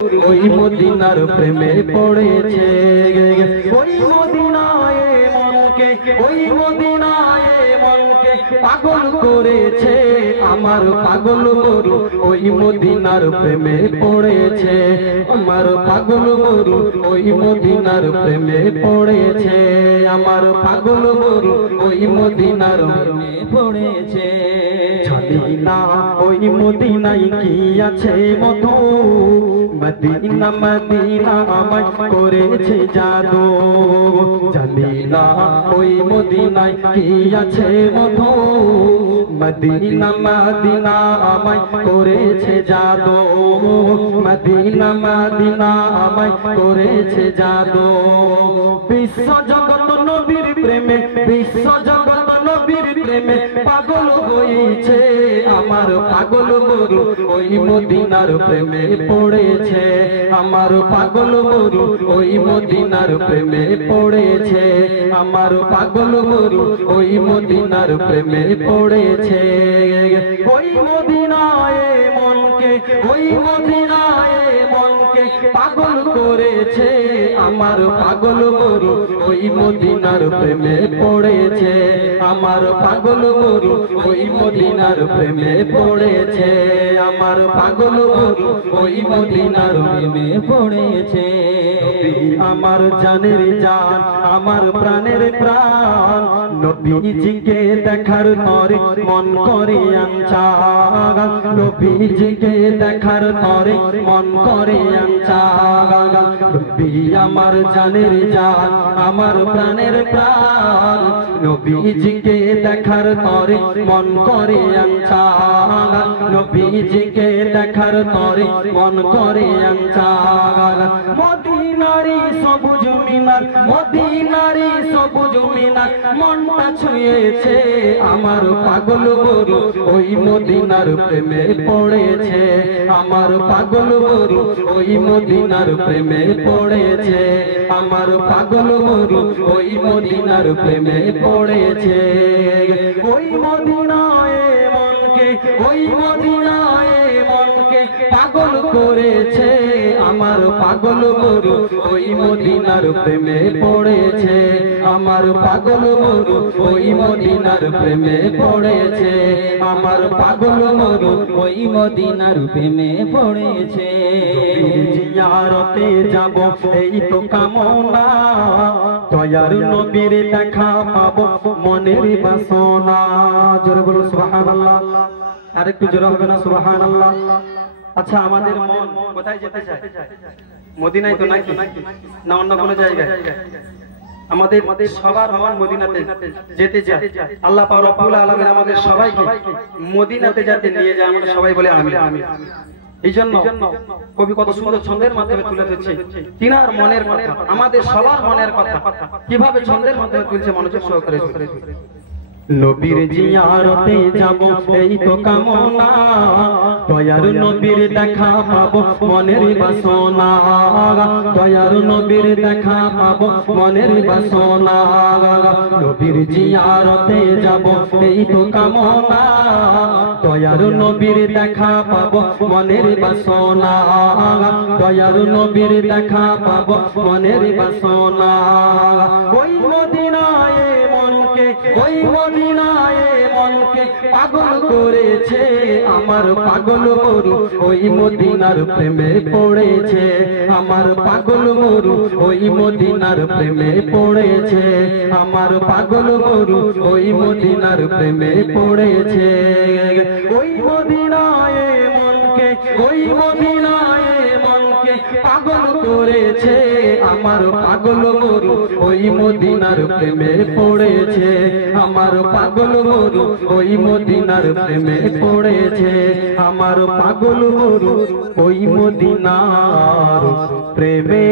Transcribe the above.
ওই মদিনার প্রেমে পড়েছে ওই মদিনায় মনকে ওই মদিনায় মনকে পাগল করেছে আমার পাগল গরু ওই মদিনার প্রেমে পড়েছে আমার পাগল গরু ওই মদিনার প্রেমে পড়েছে আমার পাগল গরু ওই মদিনার প্রেমে পড়েছে জানি না ওই মদিনায় কি আছে মধু মদিনা মদিনা আমায় করেছে জাদু জানি না ওই মদিনায় কি আছে মধু মদিনা মদিনা আমায় করেছে জাদু মদিনা মদিনা আমায় করেছে জাদু বিশ্ব জগৎ নবীর প্রেমে বিশ্ব জগৎ নবীর প্রেমে পাগল হয়েছে আমার পাগল গরু ওই মদিনার প্রেমে পড়েছে আমার পাগল গরু ওই মদিনার প্রেমে পড়েছে আমার পাগল গরু ওই মদিনার প্রেমে পড়েছে ওই মদিনায় মনকে ওই মদিনায় মনকে পাগল করেছে আমার পাগল গরু ওই মদিনার প্রেমে পড়েছে আমার পাগল গরু ওই মদিনার প্রেমে পড়েছে আমার পাগল গরু ওই মদিনার প্রেমে পড়েছে আমার জানের জান আমার প্রাণের প্রাণ নবীজিকে দেখার তরে মন করে আনচাল নবীজিকে দেখার তরে মন করে আনচাল নবী আমার জানের জান আমার প্রাণের প্রাণ নবীজিকে দেখার তরে মন করে আনচাল নবীজিকে দেখার তরে মন করে আনচাল মদিনারি সবুজ মিনার মদিনারি সবুজ মিনার মনটা ছুঁয়েছে আমার পাগল গরু ওই মদিনার প্রেমে পড়েছে আমার পাগল গরু ওই মদিনার প্রেমে পড়েছে আমার পাগল গরু ওই মদিনার প্রেমে পড়েছে ওই মদিনায় মনকে ওই মদিনায় মনকে পাগল করেছে আমার পাগল গরু ওই মদিনার প্রেমে পড়েছে আমার পাগল গরু ওই মদিনার প্রেমে পড়েছে আমার পাগল গরু ওই মদিনার প্রেমে পড়েছে জিয়ারতে যাব এই তো কামনা দয়ার নবীর দেখা পাবো মনের বাসনা জোরে বলো সুবহানাল্লাহ আরেকটু জোরে হবে না সুবহানাল্লাহ আচ্ছা আমাদের মন কোথায় যেতে চায় মদিনায় তো নাকি না অন্য কোনো জায়গায় আমাদের সবার মন মদিনাতে যেতে চায় আল্লাহ পাক রব্বুল আলামিন আমাদের সবাইকে মদিনাতে যেতে নিয়ে যায় আমরা সবাই বলে আমিন এই জন্য কবি কত সুন্দর ছন্দের মাধ্যমে তুলে ধরছে তিনার মনের কথা আমাদের সবার মনের কথা কিভাবে ছন্দের মাধ্যমে তুলছে মনোযোগ সহকারে নবীর জিয়ারতে যাব এই তো কামনা দয়ার নবীর দেখা পাবো মনের বাসনা দয়ার নবীর দেখা পাবো মনের বাসনা নবীর জিয়ারতে যাব এই তো কামনা দয়ার নবীর দেখা পাবো মনের বাসনা দয়ার নবীর দেখা পাবো মনের বাসনা ওই মদিনায় মনকে ওই মদিনায় মনকে পাগল করেছে আমার পাগল গরু ওই মদিনার প্রেমে পড়েছে আমার পাগল গরু ওই মদিনার প্রেমে পড়েছে আমার পাগল গরু ওই মদিনার প্রেমে পড়েছে ওই মদিনায় মনকে ওই মদিনায় মনকে পাগল করেছে আমার পাগল গরু ওই মদিনার প্রেমে পড়েছে আমার পাগল গরু ওই মদিনার প্রেমে পড়েছে আমার পাগল গরু ওই মদিনার প্রেমে